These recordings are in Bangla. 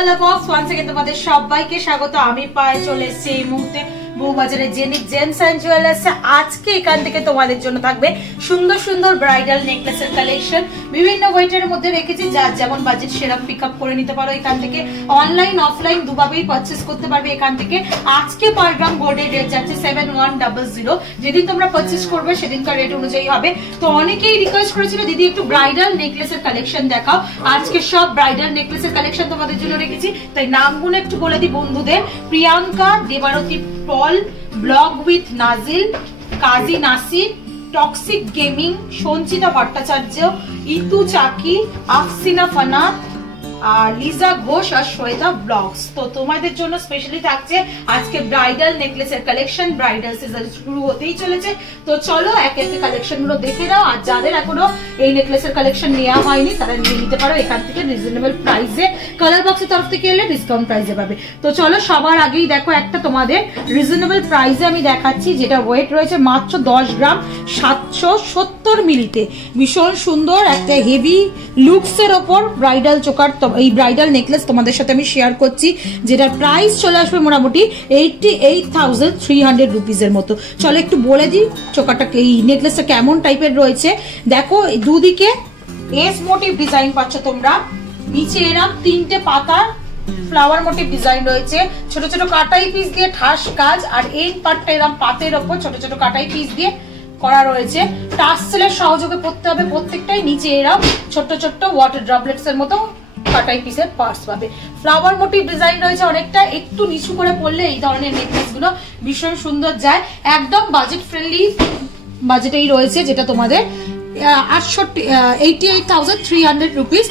হ্যালো বক্স ওয়ান্স अगेन তোমাদের সবাইকে স্বাগত। আমি পায়ে চলে এসেছি এই মুহূর্তে বউবাজারে জেনিক জেমস এন্ড জুয়েলার্স। আজকে এখান থেকে তোমাদের জন্য থাকবে সুন্দর সুন্দর ব্রাইডাল নেকলেসের কালেকশন। বিভিন্ন ওয়েটের মধ্যে রেখেছি, যার যেমন বাজেট সেরকম পিক আপ করে নিতে পারো এখান থেকে। অনলাইন অফলাইন দুভাবেই পারচেস করতে পারবে এখান থেকে। আজকে পার গ্রাম গোল্ডের রেট যাচ্ছে 7100। যেদিন তোমরা পারচেস করবে সেদিনকার রেট অনুযায়ী হবে। তো অনেকেই রিকোয়েস্ট করেছিল দিদি একটু ব্রাইডাল নেকলেসের কালেকশন দেখাও। আজকে সব ব্রাইডাল নেকলেসের কালেকশন তোমাদের জন্য রেখেছি, তাই নামগুলো একটু বলে দিই বন্ধুদের। প্রিয়াঙ্কা, দেবারতী পল, ব্লগ উইথ নাজিল, কাজী নাসির, টক্সিক গেমিং, সঞ্চিতা ভট্টাচার্য, ইতু চাকি, আফসিনা ফানাত, আর লিজা ঘোষ আর শ্বেতা ব্লগস। তো তোমাদের জন্য স্পেশালি থাকছে আজকে ব্রাইডাল নেকলেসের কালেকশন। ব্রাইডাল সিজন শুরু হতেই চলেছে, তো চলো এক এক কালেকশন গুলো দেখে নাও। আর যাদের এখনো এই নেকলেসের কালেকশন নেওয়া হয়নি তারা নিয়ে নিতে পারো এখান থেকে রিজনেবল প্রাইসে। কালার বক্সের তরফ থেকে এলে ডিসকাউন্ট প্রাইসে পাবে। তো চলো সবার আগেই দেখো একটা তোমাদের রিজনেবল প্রাইসে আমি দেখাচ্ছি, যেটা ওয়েট রয়েছে মাত্র 10 গ্রাম 770 মিলিতে। ভীষণ সুন্দর একটা হেভি লুকস এর ওপর ব্রাইডাল চোকার এই ব্রাইডাল নেকলেস তোমাদের সাথে আমি শেয়ার করছি, যেটার প্রাইস চলে আসবে মোটামুটি 88,300 রুপিসের মতো। চলো একটু বলে দিই চোকারটা এই নেকলেসটা কেমন টাইপের রয়েছে। দেখো দুদিকে এস মোটিভ ডিজাইন পাচ্ছ তোমরা, নিচে এরকম 3টে পাতা ফ্লাওয়ার মোটিভ ডিজাইন রয়েছে, ছোট ছোট কাটাই পিস দিয়ে ঠাস কাজ। আর এই পার্টটা এরকম পাতের ওপর ছোট ছোট কাটাই পিস দিয়ে করা রয়েছে। টাসেলের সহযোগে পড়তে হবে প্রত্যেকটাই। নিচে এরকম ছোট্ট ছোট্ট ওয়াটার ড্রপলেটস এর মতো কাটাই পিসের পার্টস পাবে। ফ্লাওয়ার মোটিভ ডিজাইন রয়েছে অনেকটা, একটু নিচু করে পড়লে এই ধরনের নেকলেস গুলো ভীষণ সুন্দর যায়। একদম বাজেট ফ্রেন্ডলি বাজেটেই রয়েছে, যেটা তোমাদের 88,300 রুপিস,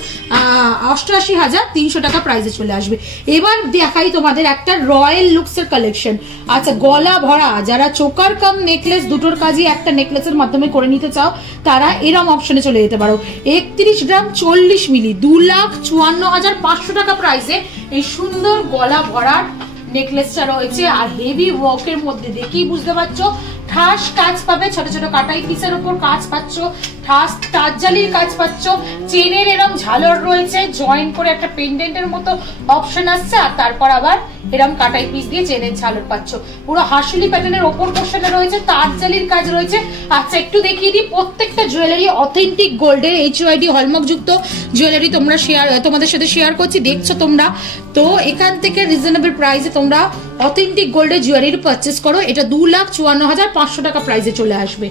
88,300 টাকা প্রাইসে চলে আসবে। এবার দেখাই তোমাদের একটা রয়্যাল লুকস এর কালেকশন। আচ্ছা, গলা ভরা যারা চোকার কাম নেকলেস দুটোর কাজই একটা নেকলেসের মাধ্যমে করে নিতে চাও তারা এরম অপশনে চলে যেতে পারো। 31 গ্রাম 40 মিলি 2,54,500 টাকা প্রাইসে এই সুন্দর গলা ভরার নেকলেসটা রয়েছে। আর হেভি ওয়ার্কের মধ্যে দেখেই বুঝতে পারছো ঠাস কাজ পাবে, ছোট ছোট কাটাই পিসের উপর কাজ পাচ্ছ, ঠাস তাজজালির কাজ পাচ্ছ, চেনের এরম ঝালর রয়েছে, জয়েন করে একটা পেন্ডেন্টের মতো অপশন আসছে। আর তারপর আবার এরম কাটাই পিস দিয়ে চেনের ঝালর পাচ্ছ। পুরো হাসুলি প্যাটার্নের ওপর পোর্শনে রয়েছে তাজজালির কাজ রয়েছে। আচ্ছা একটু দেখিয়ে দিই, প্রত্যেকটা জুয়েলারি অথেন্টিক গোল্ডের HYD হলমার্ক যুক্ত জুয়েলারি তোমরা তোমাদের সাথে শেয়ার করছি, দেখছো তোমরা। তো এখান থেকে রিজনেবল প্রাইসে তোমরা অথেন্টিক গোল্ডের জুয়েলারি পারচেস করো। এটা 2,54,500 টাকা প্রাইসে চলে আসবে।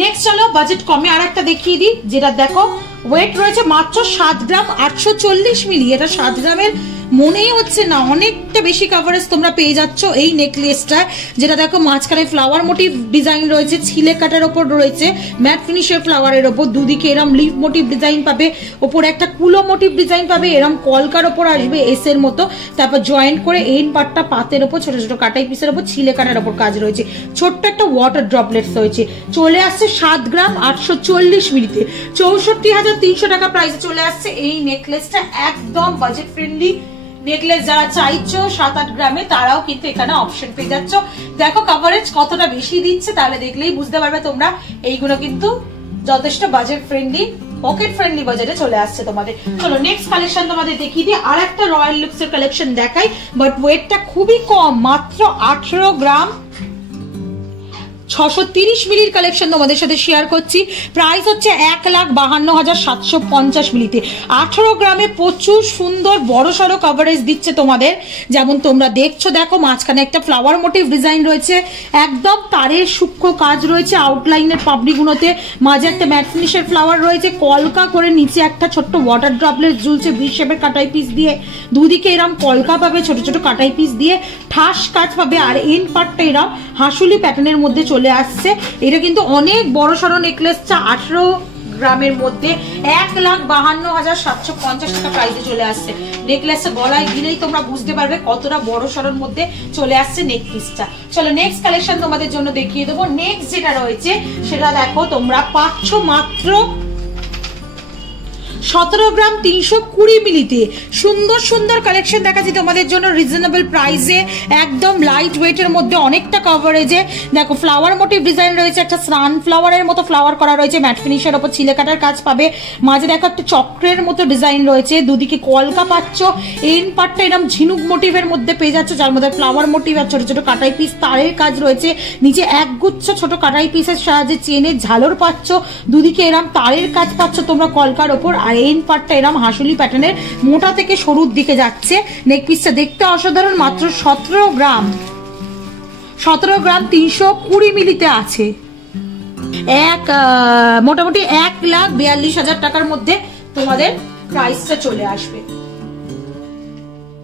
নেক্সট চলো বাজেট কমে আর একটা দেখিয়ে দিই, যেটা দেখো ওয়েট রয়েছে মাত্র 7 গ্রাম 840 মিলি। এটা 7 গ্রামের মনেই হচ্ছে না, অনেকটা বেশি কভারেজ তোমরা পেয়ে যাচ্ছ এই নেকলেসটা। যেটা দেখো মাঝখানে ফ্লাওয়ার মোটিভ ডিজাইন রয়েছে, ছিলে কাটার ওপর রয়েছে ম্যাট ফিনিশের ফ্লাওয়ারের ওপর, দুদিকে এরম লিফ মোটিভ ডিজাইন পাবে, ওপরে একটা কুলো মোটিভ ডিজাইন পাবে, এরম কলকার ওপর আসবে এস এর মতো। তারপর জয়েন্ট করে এন পার্টটা পাতের ওপর ছোট ছোট কাটাই পিসের ওপর ছিলে কাটার ওপর কাজ রয়েছে, ছোট্ট একটা ওয়াটার ড্রপলেটস রয়েছে। চলে আসছে 7 গ্রাম 840 মিলিতে 64,300 টাকা প্রাইসে চলে আসছে এই নেকলেসটা। একদম বাজেট ফ্রেন্ডলি নেকলেস যারা চাইছো 7-8 গ্রামে তারাও কিন্তু এখানে অপশন পেয়ে যাচ্ছ। দেখো কভারেজ কতটা বেশি দিচ্ছে, তাহলে দেখলেই বুঝতে পারবে তোমরা এইগুলো কিন্তু যথেষ্ট বাজেট ফ্রেন্ডলি পকেট ফ্রেন্ডলি বাজেটে চলে আসছে তোমাদের। চলো নেক্সট কালেকশন তোমাদের দেখিয়ে দিই। আর একটা রয়্যাল লুকস এর কালেকশন দেখাই, বাট ওয়েটটা খুবই কম, মাত্র 18 গ্রাম 630 মিলির কালেকশন তোমাদের সাথে শেয়ার করছি। প্রাইস হচ্ছে 1,52,750 মিলিতে। 18 গ্রামে প্রচুর সুন্দর বড় সড়ো কভারেজ দিচ্ছে তোমাদের, যেমন তোমরা দেখছো। দেখো মাঝখানে একটা ফ্লাওয়ার মোটিভ ডিজাইন রয়েছে, একদম তারের সূক্ষ্ম কাজ রয়েছে আউটলাইনের পাপড়িগুলোতে, মাঝে একটা ম্যাট ফিনিশের ফ্লাওয়ার রয়েছে, কলকা করে নিচে একটা ছোট্ট ওয়াটার ড্রপলেট ঝুলছে ভি শেপের কাটাই পিস দিয়ে, দুদিকে এরম কলকা পাবে ছোট ছোট কাটাই পিস দিয়ে, ঠাস কাজ পাবে। আর এন পার্টটা এরম হাসুলি প্যাটার্নের মধ্যে চলে আসছে। এটা কিন্তু অনেক বড় সড়ো নেকলেসটা 18 গ্রামের মধ্যে 1,52,750 টাকা প্রাইসে চলে আসছে। নেকলেসটা গলায় দিলেই তোমরা বুঝতে পারবে কতটা বড় সড়োর মধ্যে চলে আসছে নেকপিসটা। চলো নেক্সট কালেকশন তোমাদের জন্য দেখিয়ে দেবো। নেক্সট যেটা রয়েছে সেটা দেখো তোমরা পাচ্ছ মাত্র 17 গ্রাম 320 মিলিতে সুন্দর সুন্দর কালেকশন দেখাচ্ছি তোমাদের জন্য রিজনেবল প্রাইসে, একদম লাইট ওয়েটের মধ্যে, অনেকটা কভারেজে। দেখো ফ্লাওয়ার মোটিভ ডিজাইন রয়েছে, একটা সানফ্লাওয়ারের মতো ফ্লাওয়ার করা রয়েছে, ম্যাট ফিনিশের ওপর ছিলে কাটার কাজ পাবে। মাঝে দেখো একটা চক্রের মতো ডিজাইন রয়েছে, দুদিকে কলকা পাচ্ছ। এন পার্টটা এরকম ঝিনুক মোটিভের মধ্যে পেয়ে যাচ্ছ, যার মধ্যে ফ্লাওয়ার মোটিভ আর ছোট ছোট কাটাই পিস তারের কাজ রয়েছে। নিচে একগুচ্ছ ছোট কাটাই পিসের সাহায্যে চেনের ঝালর পাচ্ছ, দুদিকে এরম তারের কাজ পাচ্ছ তোমরা কলকার ওপর। আর এন পার্টটা এরম হাসুলি প্যাটার্নের মোটা থেকে সরুর দিকে যাচ্ছে। নেক পিসটা দেখতে অসাধারণ, মাত্র 17 গ্রাম 320 মিলিতে আছে। মোটামুটি 1,42,000 টাকার মধ্যে তোমাদের প্রাইসটা চলে আসবে।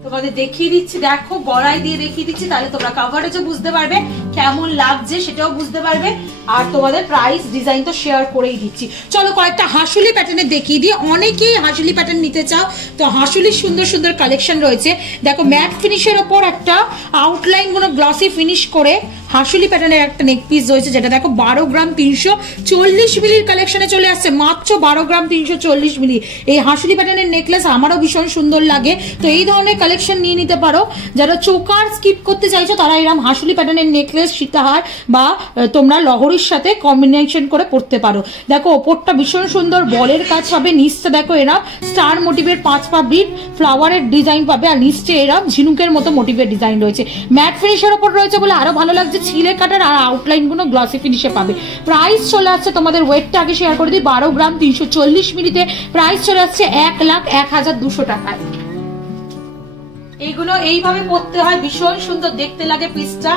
তোমাদের দেখিয়ে দিচ্ছি, দেখো গলায় দিয়ে দেখিয়ে দিচ্ছি, তাহলে তোমরা কভারেজও বুঝতে পারবে, কেমন লাগছে সেটাও বুঝতে পারবে। আর তোমাদের প্রাইস ডিজাইন তো শেয়ার করেই দিচ্ছি। চলো কয়েকটা হাসুলি প্যাটার্নে দেখিয়ে দিই। অনেকেই হাসুলি প্যাটার্ন নিতে চাও, তো হাসুলির সুন্দর সুন্দর কালেকশন রয়েছে। দেখো ম্যাট ফিনিশের ওপর একটা আউটলাইন গুলো গ্লসি ফিনিশ করে হাসুলি প্যাটার্নের একটা নেক পিস রয়েছে, যেটা দেখো 12 গ্রাম 340 মিলির কালেকশনে চলে আসছে, মাত্র 12 গ্রাম 340 মিলি। এই হাসুলি প্যাটার্নের নেকলেস আমারও ভীষণ সুন্দর লাগে, তো এই ধরনের কালেকশন নিয়ে নিতে পারো। যারা চোকার স্কিপ করতে চাইছো তারা এরকম হাসুলি প্যাটার্নের নেকলেস, সীতাহার বা তোমরা লহরির সাথে কম্বিনেশন করে পড়তে পারো। দেখো ওপরটা ভীষণ সুন্দর বলের কাজ হবে, নিচটা দেখো এরকম স্টার মোটিভের 5 পা বিট ফ্লাওয়ারের ডিজাইন পাবে, আর নিচে এরকম ঝিনুকের মতো মোটিভের ডিজাইন রয়েছে। ম্যাট ফিনিশের ওপর রয়েছে বলে আরো ভালো লাগছে, ছিলে কাটার আর আউটলাইন গুলো গ্লসি ফিনিশে পাবে। প্রাইস চলে আসছে তোমাদের, ওয়েটটা আগে শেয়ার করে দিই, 12 গ্রাম 340 মিলিতে প্রাইস চলে আসছে 1,01,200 টাকায়। এইগুলো এইভাবে পড়তে হয়, ভীষণ সুন্দর দেখতে লাগে পিসটা।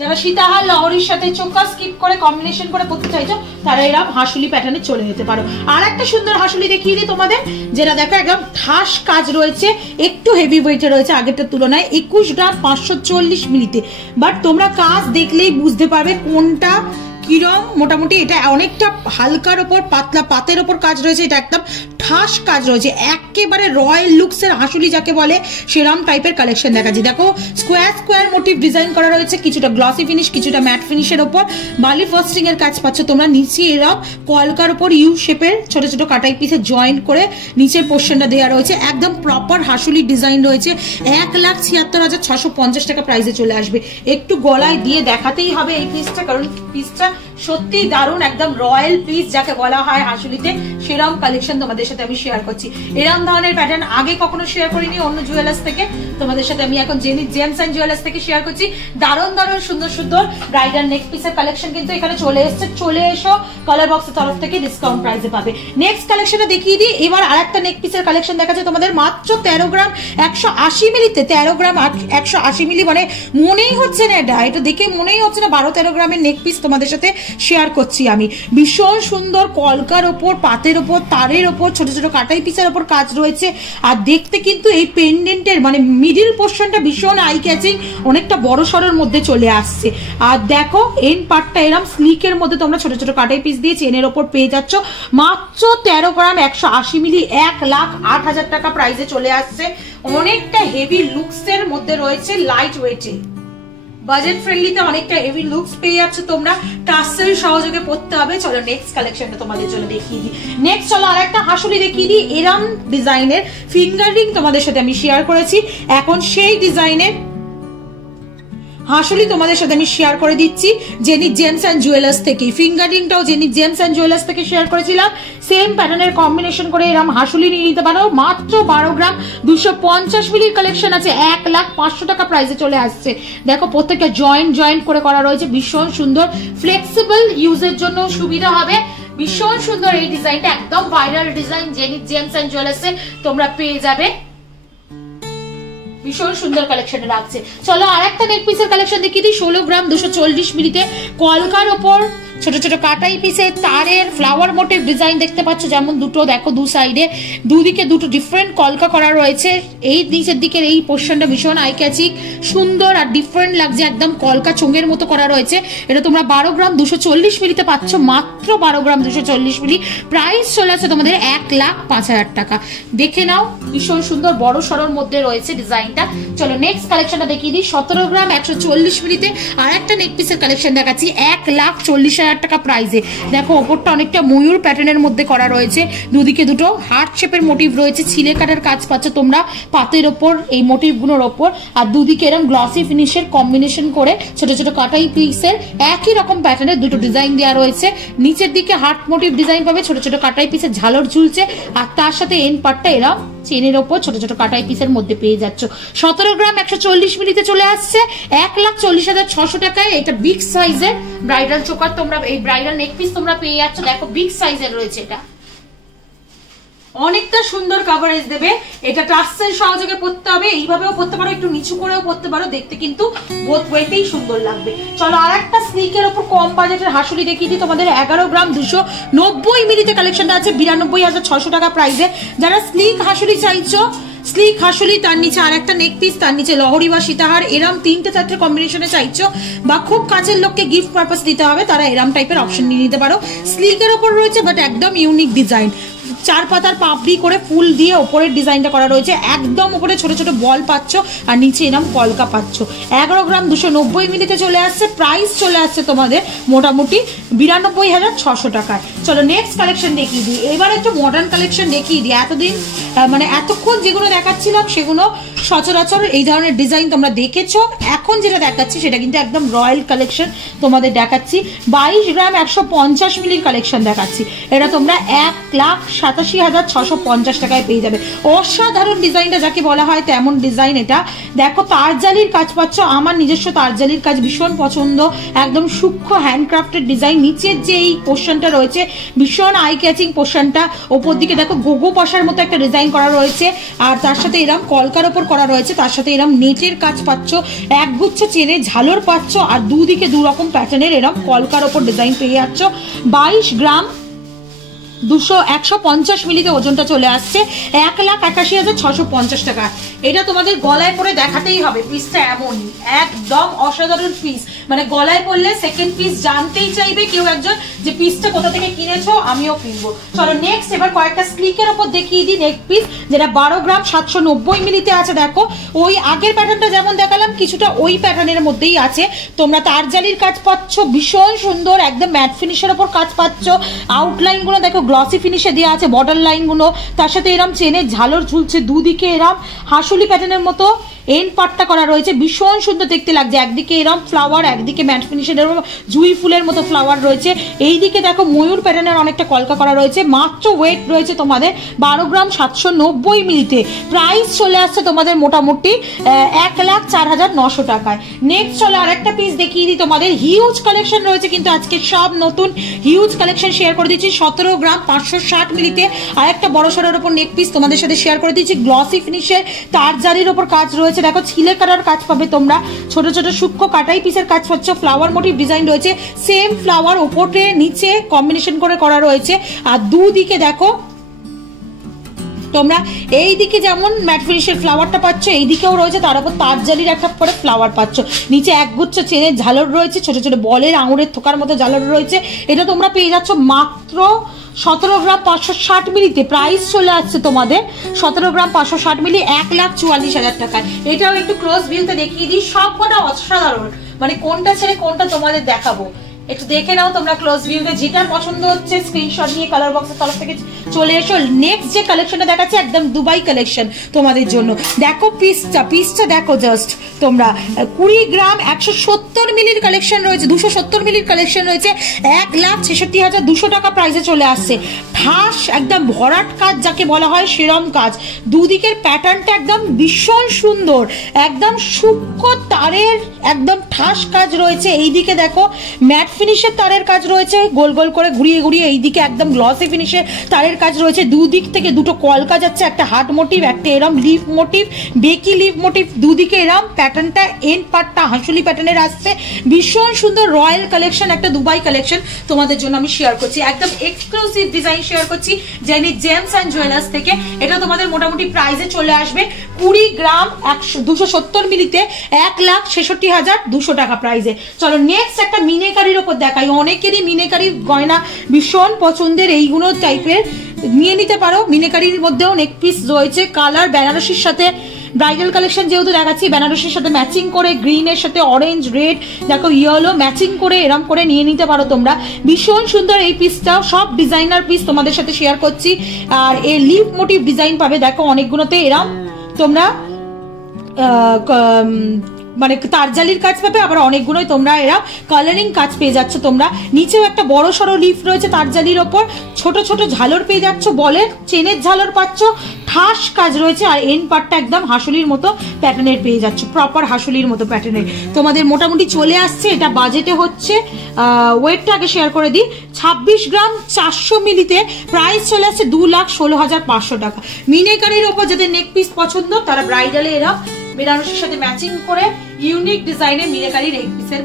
যারা সীতাহার লহরির সাথে চোকা স্কিপ করে কম্বিনেশন করে পড়তে চাইছো তারা এরকম হাসুলি প্যাটার্নে চলে যেতে পারো। আর একটা সুন্দর হাসুলি দেখিয়ে দিই তোমাদের, যেটা দেখো একদম ঠাস কাজ রয়েছে, একটু হেভি ওয়েটে রয়েছে আগেরটার তুলনায়, 21 গ্রাম 540 মিলিতে। বাট তোমরা কাজ দেখলেই বুঝতে পারবে কোনটা কিরম। মোটামুটি এটা অনেকটা হালকার ওপর পাতলা পাতের ওপর কাজ রয়েছে, এটা একদম ঠাস কাজ রয়েছে, একেবারে রয়্যাল লুকসের হাসুলি যাকে বলে সেরম টাইপের কালেকশন দেখাচ্ছি। দেখো স্কোয়ার স্কোয়ার মোটিভ ডিজাইন করা রয়েছে, কিছুটা গ্লসি ফিনিশ, কিছুটা ম্যাট ফিনিশের ওপর বালি ফাস্টিং এর কাজ পাচ্ছ তোমরা। নিচে এরকম কলকার ওপর ইউ শেপের ছোট ছোট কাটাই পিসে জয়েন্ট করে নিচের পোর্শনটা দেওয়া রয়েছে, একদম প্রপার হাসুলি ডিজাইন রয়েছে। 1,76,650 টাকা প্রাইসে চলে আসবে। একটু গলায় দিয়ে দেখাতেই হবে এই পিসটা, কারণ পিসটা সত্যি দারুণ, একদম রয়্যাল পিস যাকে বলা হয় হাসুলিতে, সেরকম কালেকশন তোমাদের সাথে আমি শেয়ার করছি। এরকম ধরনের প্যাটার্ন আগে কখনো শেয়ার করিনি অন্য জুয়েলার্স থেকে, তোমাদের সাথে আমি এখন জেমস এন্ড জুয়েলার্স থেকে শেয়ার করছি। দারুণ দারুণ সুন্দর সুন্দর ব্রাইডাল নেক পিসের কালেকশন কিন্তু এখানে চলে এসছে। চলে এসো, কালার বক্সের তরফ থেকে ডিসকাউন্ট প্রাইসে পাবে। নেক্সট কালেকশনে দেখিয়ে দিই। এবার আরেকটা নেক পিসের কালেকশন দেখাচ্ছে তোমাদের, মাত্র 13 গ্রাম 180 মিলিতে। 13 গ্রাম 180 মিলি মানে মনেই হচ্ছে না, এটা দেখে মনেই হচ্ছে না 12-13 গ্রামের নেক পিস তোমাদের সাথে শেয়ার করছি আমি। ভীষণ সুন্দর কলকার ওপর, পাতের ওপর, তারের ওপর, ছোট ছোট কাটাই পিসের ওপর কাজ রয়েছে। আর দেখতে কিন্তু এই পেন্ডেন্টের মানে মিডিল পোর্শনটা ভীষণ আই ক্যাচিং, অনেকটা বড় সরের মধ্যে চলে আসছে। আর দেখো এন পার্টটা এরম স্লিকের মধ্যে তোমরা ছোট ছোট কাটাই পিস দিয়ে চেনের ওপর পেয়ে যাচ্ছ, মাত্র 13 গ্রাম 180 মিলি, 1,08,000 টাকা প্রাইসে চলে আসছে। অনেকটা হেভি লুকসের মধ্যে রয়েছে, লাইট ওয়েটে, বাজেট ফ্রেন্ডলিতে অনেকটা হেভি লুকস পেয়ে যাচ্ছে তোমরা। টাসেল সহযোগে পড়তে হবে। চলো নেক্সট কালেকশনটা তোমাদের জন্য দেখিয়ে দিই। নেক্সট চলো আরেকটা হাসুলি দেখিয়ে দিই। এরম ডিজাইনের ফিঙ্গার রিং তোমাদের সাথে আমি শেয়ার করেছি, এখন সেই ডিজাইনের হাসুলি তোমাদের সাথে আমি শেয়ার করে দিচ্ছি জেনি জেমস এন্ড জুয়েলার্স থেকে। ফিঙ্গার রিংটাও জেনি জেমস এন্ড জুয়েলার্স থেকে শেয়ার করেছিলাম, সেম প্যাটার্নের কম্বিনেশন করে এরকম হাসুলি নিয়ে নিতে পারো। মাত্র 12 গ্রাম 250 মিলির কালেকশন আছে, 1,05,000 টাকা প্রাইসে চলে আসছে। দেখো প্রত্যেকটা জয়েন্ট করে করা রয়েছে, ভীষণ সুন্দর, ফ্লেক্সিবল, ইউজের জন্য সুবিধা হবে। ভীষণ সুন্দর এই ডিজাইনটা, একদম viral design, Jenny Gems and জুয়েলার্সে তোমরা পেয়ে যাবে। ভীষণ সুন্দর কালেকশনে রাখছে। চলো আরেকটা নেক পিসের কালেকশন দেখিয়ে দিই। 16 গ্রাম 240 মিলিতে কলকার ওপর ছোট ছোট কাটাই পিসে তারের ফ্লাওয়ার মোটিভ ডিজাইন দেখতে পাচ্ছ, যেমন দুটো দেখো দু সাইডে দুদিকে দুটো ডিফারেন্ট কলকা করা রয়েছে। এই নিচের দিকের এই পোর্শনটা ভীষণ আই ক্যাচিং, সুন্দর আর ডিফারেন্ট লাগছে, একদম কলকা চোঙের মতো করা রয়েছে। এটা তোমরা 12 গ্রাম 240 মিলিতে পাচ্ছ, মাত্র 12 গ্রাম 240 মিলি। প্রাইস চলে আসছে তোমাদের 1,05,000 টাকা। দেখে নাও, ভীষণ সুন্দর বড় সরোর মধ্যে রয়েছে ডিজাইনটা। চলো নেক্সট কালেকশনটা দেখিয়ে দিই। 17 গ্রাম 140 মিলিতে আর একটা নেক পিসের কালেকশন দেখাচ্ছি, 1,40,000 40,000 টাকা প্রাইসে। দেখো ওপরটা অনেকটা ময়ূর প্যাটার্নের মধ্যে করা রয়েছে, দুদিকে দুটো হার্ট শেপের মোটিভ রয়েছে, ছিলে কাটার কাজ পাচ্ছ তোমরা পাতের ওপর এই মোটিভগুলোর ওপর, আর দুদিকে এরকম গ্লসি ফিনিশের কম্বিনেশন করে ছোট ছোট কাটাই পিসের একই রকম প্যাটার্নের দুটো ডিজাইন দেওয়া রয়েছে। নিচের দিকে হার্ট মোটিভ ডিজাইন পাবে, ছোট ছোট কাটাই পিসের ঝালর ঝুলছে, আর তার সাথে এন্ড পার্টটা এরকম চেনের ওপর ছোট ছোট কাটাই পিসের মধ্যে পেয়ে যাচ্ছ। 17 গ্রাম 140 মিলিতে চলে আসছে 1,40,600 টাকায়। এটা বিগ সাইজের ব্রাইডাল চোকার তোমরা, এই ব্রাইডাল নেক পিস তোমরা পেয়ে যাচ্ছ। দেখো বিগ সাইজের রয়েছে, এটা অনেকটা সুন্দর কভারেজ দেবে। এটা টার্সেল সহযোগে পরতে হবে, এইভাবেও পরতে পারো, একটু নিচু করেও পরতে পারো, দেখতে কিন্তু বোথ ওয়েতেই সুন্দর লাগবে। চলো আর একটা স্লিকের ওপর কম বাজেটের হাসুলি দেখিয়ে দিই তোমাদের। 11 গ্রাম 290 মিলিতে কালেকশনটা আছে 92,600 টাকা প্রাইসে। যারা স্লিক হাসুলি চাইছো, স্লিক হাসুলি, তার নিচে আর একটা নেক পিস, তার নিচে লহরি বা সীতাহার, এরম 3-4 কম্বিনেশনে চাইছো, বা খুব কাছের লোককে গিফট পারপাস দিতে হবে, তারা এরম টাইপের অপশন নিয়ে নিতে পারো। স্লিকের ওপর রয়েছে বাট একদম ইউনিক ডিজাইন, 4 পাতার পাপড়ি করে ফুল দিয়ে ওপরের ডিজাইনটা করা রয়েছে, একদম উপরে ছোট ছোট বল পাচ্ছ, আর নিচে এরকম কলকা পাচ্ছ। 11 গ্রাম 290 মিলিতে চলে আসছে, প্রাইস চলে আসছে তোমাদের মোটামুটি 92,600 টাকায়। চলো নেক্সট কালেকশন দেখিয়ে দিই। এবার একটু মডার্ন কালেকশন দেখিয়ে দিই। এতদিন মানে এতক্ষণ যেগুলো দেখাচ্ছিলাম সেগুলো সচরাচর এই ধরনের ডিজাইন তোমরা দেখেছো, এখন যেটা দেখাচ্ছি সেটা কিন্তু একদম রয়্যাল কালেকশন তোমাদের দেখাচ্ছি। 22 গ্রাম 150 মিলির কালেকশন দেখাচ্ছি, এটা তোমরা 1,87,650 টাকায় পেয়ে যাবে। অসাধারণ ডিজাইনটা যাকে বলা হয় তেমন ডিজাইন এটা। দেখো তারজালির কাজ পাচ্ছ, আমার নিজস্ব তারজালির কাজ ভীষণ পছন্দ, একদম সূক্ষ্ম হ্যান্ডক্রাফটেড ডিজাইন। নিচের যে এই পোর্শনটা রয়েছে ভীষণ আই ক্যাচিং পোর্শনটা, ওপর দিকে দেখো গোগো পাশার মতো একটা ডিজাইন করা রয়েছে, আর তার সাথে এরম কলকার ওপর করা রয়েছে, তার সাথে এরম নেটের কাজ পাচ্ছ, একগুচ্ছ চেনে ঝালর পাচ্ছ, আর দুদিকে দু রকম প্যাটার্নের এরম কলকার ওপর ডিজাইন পেয়ে যাচ্ছ। 22 গ্রাম 150 মিলিতে ওজনটা চলে আসছে 1,81,650 টাকা। এটা তোমাদের গলায় পরে দেখাতেই হবে, পিসটা এমনই একদম অসাধারণ পিস, মানে গলায় পরলে সেকেন্ড পিস জানতেই চাইবে কেউ একজন যে পিসটা কোথা থেকে কিনেছো, আমিও কিনবো। চলো নেক্সট এবার কয়েকটা স্লিকের ওপর দেখিয়ে দিই নেক পিস, যেটা 12 গ্রাম 790 মিলিতে আছে। দেখো ওই আগের প্যাটার্নটা যেমন দেখালাম কিছুটা ওই প্যাটার্নের মধ্যেই আছে। তোমরা তারজালির কাজ পাচ্ছ ভীষণ সুন্দর, একদম ম্যাট ফিনিশের ওপর কাজ পাচ্ছ, আউটলাইন গুলো দেখো গ্লসি ফিনিশে দেওয়া আছে, বর্ডার লাইন গুলো, তার সাথে এরম চেনের ঝালর ঝুলছে, দুদিকে এরম হাসুলি প্যাটার্নের মতো এন্ড পার্টটা করা রয়েছে, ভীষণ সুন্দর দেখতে লাগছে। একদিকে এরম ফ্লাওয়ার, একদিকে ম্যাট ফিনিশের জুই ফুলের মতো ফ্লাওয়ার রয়েছে, এইদিকে দেখো ময়ূর প্যাটার্নের অনেকটা কলকা করা রয়েছে। মাত্র ওয়েট রয়েছে তোমাদের 12 গ্রাম 790 মিলিতে, প্রাইস চলে আসছে তোমাদের মোটামুটি 1,04,900 টাকায়। নেক্সট চলো আরেকটা পিস দেখিয়ে দিই তোমাদের। হিউজ কালেকশন রয়েছে কিন্তু আজকে সব নতুন হিউজ কালেকশন শেয়ার করে দিচ্ছি। 17 গ্রাম 560 মিলিতে আরেকটা বড় সড়োর ওপর নেক পিস তোমাদের সাথে শেয়ার করে দিচ্ছি, গ্লসি ফিনিশের তারজালির ওপর কাজ রয়েছে। দেখো ছিলে কাটার কাজ পাবে তোমরা, ছোট ছোট সূক্ষ্ম কাটাই পিসের কাজ পাচ্ছ, ফ্লাওয়ার মোটিভ ডিজাইন রয়েছে, সেম ফ্লাওয়ার উপরে নিচে কম্বিনেশন করে করা রয়েছে, আর দুদিকে দেখো তোমরা এইদিকে যেমন ম্যাট ফিনিশের ফ্লাওয়ারটা পাচ্ছ, এইদিকেও রয়েছে তার উপর তারজালির একটা করে ফ্লাওয়ার পাচ্ছ, নিচে একগুচ্ছ চেনের ঝালর রয়েছে, ছোট ছোট বলের আঙুরের থোকার মতো ঝালর রয়েছে। এটা তোমরা পেয়ে যাচ্ছ মাত্র 17 গ্রাম 560 মিলিতে, প্রাইস চলে আসছে তোমাদের 17 গ্রাম 560 মিলি 1,44,000 টাকায়। এটাও একটু ক্লোজ ভিউতে দেখিয়ে দিই, সবকটা অসাধারণ, মানে কোনটা ছেড়ে কোনটা তোমাদের দেখাবো একটু দেখে নাও তোমরা ক্লোজ ভিউতে, যেটা পছন্দ হচ্ছে স্ক্রিনশট নিয়ে কালার বক্সের তরফ থেকে চলে এসো। নেক্সট যে কালেকশনটা দেখাচ্ছে একদম দুবাই কালেকশন তোমাদের জন্য। দেখো পিসটা দেখো জাস্ট তোমরা, 20 গ্রাম 170 মিলির কালেকশন রয়েছে, 270 মিলির কালেকশন রয়েছে, 1,66,200 টাকা প্রাইসে চলে আসছে। ঠাস একদম ভরাট কাজ যাকে বলা হয় সেরম কাজ, দুদিকের প্যাটার্নটা একদম ভীষণ সুন্দর, একদম সূক্ষ্ম তারের একদম ঠাস কাজ রয়েছে। এইদিকে দেখো ম্যাট ফিনিশের তারের কাজ রয়েছে, গোল গোল করে ঘুরিয়ে ঘুরিয়ে, এইদিকে একদম গ্লসি ফিনিশের তারের কাজ রয়েছে, দুদিক থেকে দুটো কলকা যাচ্ছে, একটা হার্ট মোটিভ, একটা এরম লিফ মোটিভ, বেকি লিফ মোটিভ, দুদিকে এরম প্যাটার্নটা এন্ড পার্টটা হাসুলি প্যাটার্নের আসছে, ভীষণ সুন্দর রয়্যাল কালেকশন, একটা দুবাই কালেকশন তোমাদের জন্য আমি শেয়ার করছি, একদম এক্সক্লুসিভ ডিজাইন শেয়ার করছি জেনি জেমস অ্যান্ড জুয়েলার্স থেকে। এটা তোমাদের মোটামুটি প্রাইসে চলে আসবে 20 গ্রাম 270 মিলিতে 1,66,200 টাকা প্রাইসে। চলো নেক্সট একটা মিনেকারির ওপর দেখাই, অনেকেরই মিনেকারি গয়না ভীষণ পছন্দের, এইগুলো টাইপের নিয়ে নিতে পারো। মিনেকারির মধ্যেও নেক পিস রয়েছে, কালার বেনারসির সাথে ব্রাইডাল কালেকশন যেহেতু দেখাচ্ছি, বেনারসির সাথে ম্যাচিং করে, গ্রিনের সাথে অরেঞ্জ, রেড, দেখো ইয়েলো ম্যাচিং করে এরম করে নিয়ে নিতে পারো তোমরা। ভীষণ সুন্দর এই পিসটাও, সব ডিজাইনার পিস তোমাদের সাথে শেয়ার করছি। আর এই লিফ মোটিভ ডিজাইন পাবে, দেখো অনেকগুলোতে এরম তোমরা মানে তারজালির কাজ পাবে, আবার অনেকগুলোই তোমরা এরা কালারিং কাজ পেয়ে যাচ্ছ। তোমরা নিচেও একটা বড় সড়ো লিফ রয়েছে তারজালির ওপর, ছোট ছোট ঝালর পেয়ে যাচ্ছ, বলের চেনের ঝালর পাচ্ছ, ঠাস কাজ রয়েছে। আর এন্ড পার্টটা একদম হাসুলির মতো প্যাটার্নের পেয়ে যাচ্ছ, প্রপার হাসুলির মতো প্যাটার্নের। তোমাদের মোটামুটি চলে আসছে। এটা বাজেটে হচ্ছে, ওয়েটটা আগে শেয়ার করে দিই, 26 গ্রাম 400 মিলিতে প্রাইস চলে আসছে 2,16,500 টাকা। মিনেকারির ওপর যাদের নেক পিস পছন্দ তারা ব্রাইডালে এরা বেনারসির সাথে ম্যাচিং করে ইউনিক ডিজাইনে মিনেকারি নেক পিসের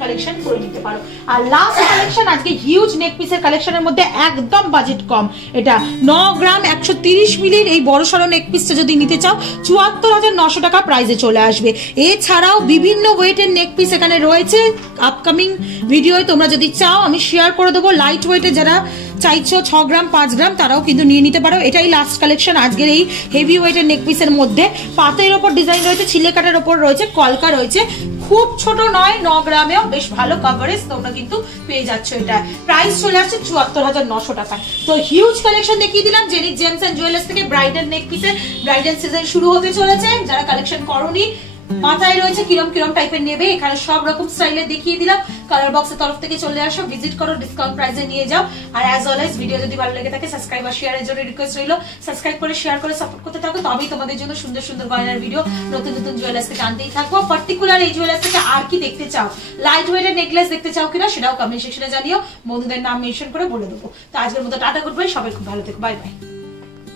কালেকশন করে নিতে পারো। আর লাস্ট কালেকশন আজকে হিউজ নেক পিসের কালেকশনের মধ্যে একদম বাজেট কম, এটা 9 গ্রাম 130 মিলির এই বড় সড়ো নেক পিসটা যদি নিতে চাও 74,900 টাকা প্রাইসে চলে আসবে। এছাড়াও বিভিন্ন ওয়েটের নেক পিস এখানে রয়েছে, আপকামিং ভিডিওয় তোমরা যদি চাও আমি শেয়ার করে দেবো। লাইট ওয়েটে যারা চাইছো 6 গ্রাম 5 গ্রাম তারাও কিন্তু নিয়ে নিতে পারো। এটাই লাস্ট কালেকশন আজকের এই হেভি ওয়েটের নেক পিসের মধ্যে। পাতের ওপর ডিজাইন রয়েছে, ছিলে কাটার ওপর রয়েছে, কলকা রয়েছে, খুব ছোট নয়, 9 গ্রামেও বেশ ভালো কভারেজ তোমরা কিন্তু পেয়ে যাচ্ছ। এটা প্রাইস চলে আসছে 74,900 টাকা। তো হিউজ কালেকশন দেখিয়ে দিলাম জেনিক জেমস এন্ড জুয়েলার্স থেকে। ব্রাইডাল নেক পিসের ব্রাইডাল সিজন শুরু হতে চলেছে, যারা কালেকশন করোনি মাথায় রয়েছে কিরম কিরম টাইপের নেবে, এখানে সব রকম স্টাইলে দেখিয়ে দিলাম। কালার বক্সের তরফ থেকে চলে আসো, ভিজিট করো, ডিসকাউন্ট প্রাইসে নিয়ে যাও। আর অ্যাজ অলওয়েজ ভিডিও যদি ভালো লেগে থাকে সাবস্ক্রাইব আর শেয়ারের জন্য রিকোয়েস্ট রইল, সাবস্ক্রাইব করে শেয়ার করে সাপোর্ট করতে থাকো, তবেই তোমাদের জন্য সুন্দর সুন্দর গয়নার ভিডিও নতুন নতুন জুয়েলার্স থেকে আনতেই থাকবো। পার্টিকুলার এই জুয়েলার্স থেকে আর কি দেখতে চাও, লাইট ওয়েটের নেকলেস দেখতে চাও কিনা সেটাও কমেন্ট সেকশনে জানিও, বন্ধুদের নাম মেনশন করে বলে দেবো। তো আজকের মতো টাটা, গুড বাই, সবাই খুব ভালো থেকো, বাই বাই।